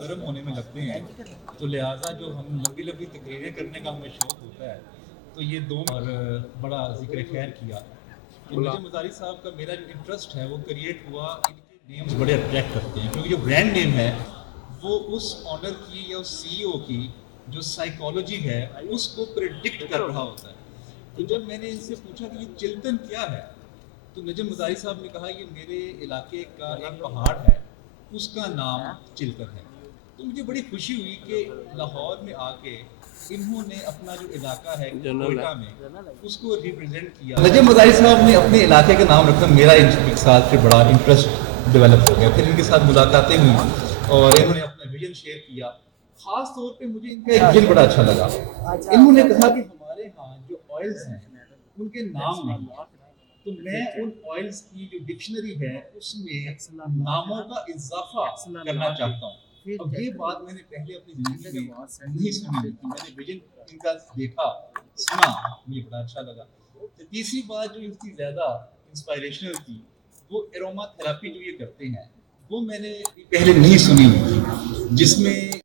गर्म होने में लगते हैं, तो लिहाजा जो हम लंबी लंबी तकरीरें करने का हमें शौक़ होता है, तो ये दो और बड़ा ज़िक्र खैर किया। तो नजम मज़ारी साहब का मेरा जो इंटरेस्ट है वो क्रिएट हुआ, इनके नेम्स बड़े अट्रैक्ट करते हैं, क्योंकि जो ब्रांड नेम है वो उस ऑनर की या उस सीईओ की जो साइकोलॉजी है उसको प्रेडिक्ट कर रहा होता है। तो जब मैंने इनसे पूछा कि ये चिल्तन क्या है, तो नजम मज़ारी साहब ने कहा ये मेरे इलाके का एक पहाड़ है, उसका नाम चिल्तन है। तो मुझे बड़ी खुशी हुई कि लाहौर में आके इन्होंने अपना जो इलाका है कोयटा में उसको रिप्रेजेंट किया। नजम मज़ारी साहब ने अपने इलाके का नाम रखा, मेरा इनके साथ फिर बड़ा इंटरेस्ट डेवलप हो गया। फिर इनके साथ मुलाकातें हुई और इन्होंने अपना विजन शेयर किया। खास तौर पे मुझे इनका एक विजन बड़ा अच्छा लगा। इन्होंने कहा कि हमारे यहाँ जो ऑयल्स हैं उनके नाम नहीं है, तो मैं उन ऑयल्स की जो डिक्शनरी है उसमें नामों का इजाफा करना चाहता हूँ। अब ये बात मैंने पहले अपनी जिंदगी में नहीं सुनी थी। मैंने विजन इनका देखा, सुना, मुझे बड़ा अच्छा लगा। तो तीसरी बात जो इनकी ज़्यादा इंस्पायरेशनल थी वो एरोमा थेरेपी जो ये करते हैं वो मैंने पहले नहीं सुनी हुई थी, जिसमें